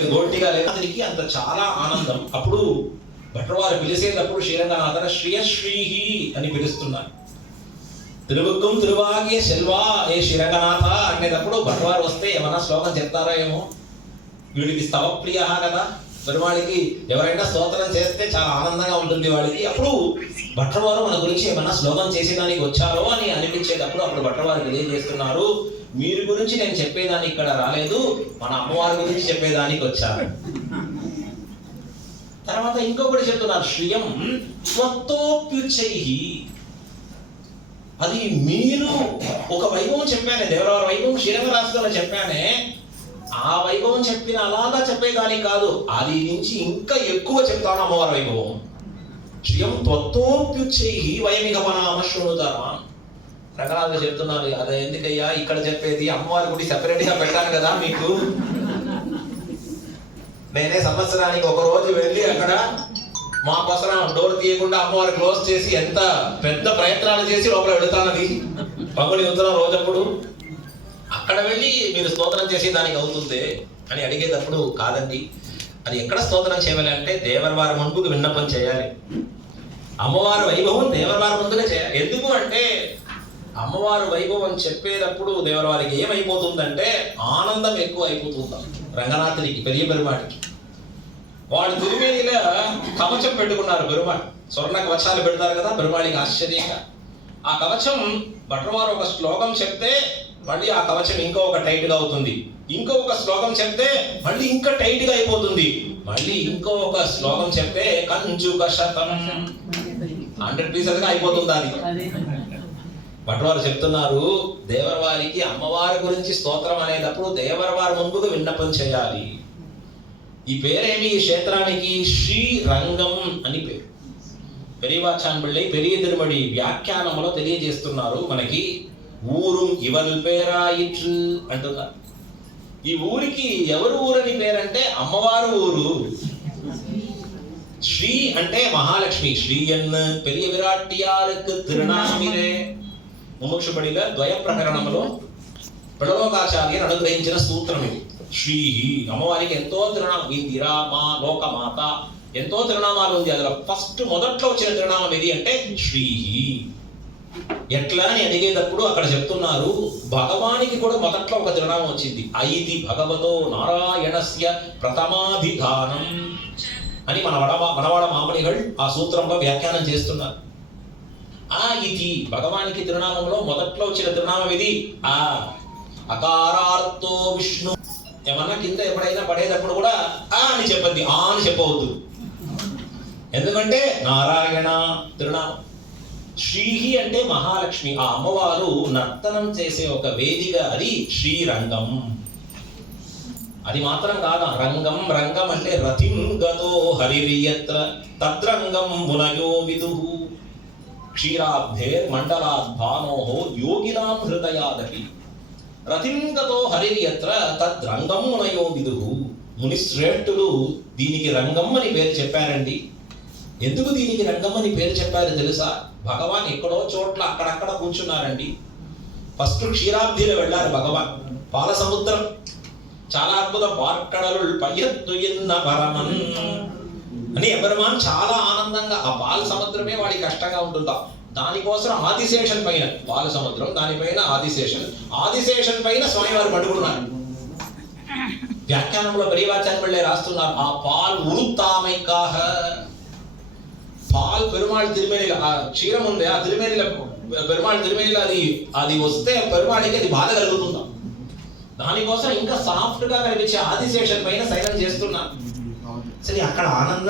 లేదు, గోల్టీగా లేదు, అతనికి అంత చాలా ఆనందం. అప్పుడు భట్రవారు పిలిచేటప్పుడు శ్రీరంగనాథన శ్రీయశ్రీహి అని పిలుస్తున్నారు. తిరువుగ్గం తిరువాగే సెల్వా ఏ శ్రీరంగనాథ అనేటప్పుడు భట్రవారు వస్తే ఏమన్నా శ్లోకం చెప్తారో ఏమో. వీడికి స్తవప్రియ కదా, పెరుమాళికి ఎవరైనా స్తోత్రం చేస్తే చాలా ఆనందంగా ఉంటుంది వాడికి. అప్పుడు భట్రవారు మన గురించి ఏమన్నా శ్లోకం చేసేదానికి వచ్చారో అని అనిపించేటప్పుడు అప్పుడు భట్రవారు తెలియజేస్తున్నారు, మీరు గురించి నేను చెప్పేదానికి ఇక్కడ రాలేదు, మన అమ్మవారి గురించి చెప్పేదానికి వచ్చారు. తర్వాత ఇంకొకటి చెప్తున్నారు, శ్రియం స్వత్తోప్యుచ్చైః. అది మీరు ఒక వైభవం చెప్పానే, దేవరవారి వైభవం శ్రీరంగరాజులో చెప్పానే, ఆ వైభవం చెప్పిన అలాగా చెప్పేదానికి కాదు, అది నుంచి ఇంకా ఎక్కువ చెప్తాను అమ్మవారి వైభవం. శ్రియం త్వత్తోప్యుచ్చైః వయమిక పనామ శృణుతామా. రంగనాథుడు చెప్తున్నారు, అదే ఎందుకయ్యా ఇక్కడ చెప్పేది, అమ్మవారి గుడి సెపరేట్ గా పెట్టాను కదా మీకు. నేనే సంవత్సరానికి ఒక రోజు వెళ్ళి అక్కడ మా కోసం డోర్ తీయకుండా అమ్మవారి క్లోజ్ చేసి ఎంత పెద్ద ప్రయత్నాలు చేసి లోపల వెళుతానది పంగుని ఉత్తరం రోజప్పుడు. అక్కడ వెళ్ళి మీరు స్తోత్రం చేసేదానికి అవుతుంది అని అడిగేటప్పుడు కాదండి, అది ఎక్కడ స్తోత్రం చేయాలి అంటే దేవరవారి ముందుకు విన్నపం చేయాలి. అమ్మవారి వైభవం దేవరవారి ముందుగా చేయాలి. ఎందుకు అంటే అమ్మవారి వైభవం చెప్పేటప్పుడు దేవరవారికి ఏమైపోతుందంటే ఆనందం ఎక్కువ అయిపోతుంది. రంగనాథునికి పెరియ పెరుమాడికి వాడు తిరుమేనిలో కవచం పెట్టుకున్నారు. పెరుమాళ్ స్వర్ణ కవచాలు పెడతారు కదా పెరుమాళికి ఆశ్చర్యంగా. ఆ కవచం భట్రవారు ఒక శ్లోకం చెప్తే మళ్ళీ ఆ కవచం ఇంకొక టైట్ గా అవుతుంది, ఇంకొక శ్లోకం చెప్తే మళ్ళీ ఇంకా టైట్ గా అయిపోతుంది, మళ్ళీ ఇంకొక శ్లోకం చెప్తే కంచుక శతం 100 pieces గా అయిపోతుంది. అది భట్రవారు చెప్తున్నారు, దేవరవారికి అమ్మవారి గురించి స్తోత్రం అనేటప్పుడు దేవరవారి ముందుకు విన్నపం చేయాలి. ఈ పేరేమి ఈ క్షేత్రానికి శ్రీరంగం అని పేరు. పెరియవాచాన్ పిళ్ళై పెరియ తిరుమడి వ్యాఖ్యానంలో తెలియజేస్తున్నారు మనకి. ఊరు ఇవల్ పేరాయిట్రు అంటున్నారు. ఈ ఊరికి ఎవరు ఊరని పేరంటే అమ్మవారు ఊరు. శ్రీ అంటే మహాలక్ష్మి. శ్రీయన్ పెరియ విరాట్యాలకు తిరునామిరే ముముక్షుపడిగా ద్వయ ప్రకరణంలో పిడలోకాచార్యుని అనుగ్రహించిన సూత్రం ఇది. శ్రీ అమ్మవారికి ఎంతో తిరునామం, ఇందిరా మా లోకమాత ఎంతో తిరునామాలు ఉంది. అందులో ఫస్ట్ మొదట్లో వచ్చిన తిరునామం ఏది అంటే శ్రీ. ఎట్లా అని అడిగేటప్పుడు అక్కడ చెప్తున్నారు, భగవానికి కూడా మొదట్లో ఒక తిరునామం వచ్చింది. ఐతి భగవతో నారాయణస్య ప్రథమాధిధానం అని మనవాడ మామనిகள் ఆ సూత్రంలో వ్యాఖ్యానం చేస్తున్నారు. ఆ ఇది భగవానికి తిరునామంలో మొదట్లో వచ్చిన తిరునామం ఇది. ఆ అకారార్థో విష్ణు. ఏమన్నా కింద ఎప్పుడైనా పడేటప్పుడు కూడా ఆ అని చెప్పద్ది, ఆ అని చెప్పవద్దు. ఎందుకంటే నారాయణ తిరునామం. శ్రీహి అంటే మహాలక్ష్మి. ఆ అమ్మవారు నర్తనం చేసే ఒక వేదిక, అది శ్రీరంగం. అది మాత్రం కాదా, రంగం. రంగం అంటే రథిం గతో హరిరియత్ర తద్రంగం మునయో విదుః క్షీరాబ్ధేర్ మండలాద్ భానోః యోగినాం హృదయాదపి రథింగతో హరిరియత్ర తద్రంగం మునయో విదుః. మునిశ్రేష్ఠులు దీనికి రంగం అని పేరు చెప్పారండి. ఎందుకు దీనికి రంగం అని పేరు చెప్పారు తెలుసా? భగవాన్ ఎక్కడో చోట్ల అక్కడక్కడ కూర్చున్నారండి. ఫస్ట్ క్షీరాబ్ధిలో వెళ్ళారు భగవాన్. పాల సముద్రం చాలా అద్భుతం. పార్కడలు పయ్యత్తు ఎన్న పరమన్ అని ఎబెరుమాన్ చాలా ఆనందంగా, ఆ పాల సముద్రమే వాడికి కష్టంగా ఉంటుందా, దానికోసం ఆదిశేషన్ పైన పాల సముద్రం, దానిపైన ఆదిశేషన్ పైన స్వామివారు పడుకున్నారు. వ్యాఖ్యానంలో పెరియవాచాన్ పిళ్ళై రాస్తున్నారు, ఆ పాల్ ఉరుత్తామైకాహ. పాల్ పెరుమాళ్ తిరుమేనిల ఆ క్షీరం ఉంది, ఆ తిరుమేనిల పెరుమాళ్ తిరుమేనిల అది వస్తే పెరుమాళికి అది బాధ కలుగుతుందా, దానికోసం ఇంకా సాఫ్ట్ గా కనిపించే ఆదిశేషన్ పైన సైనం చేస్తున్నారు. సరే అక్కడ ఆనందం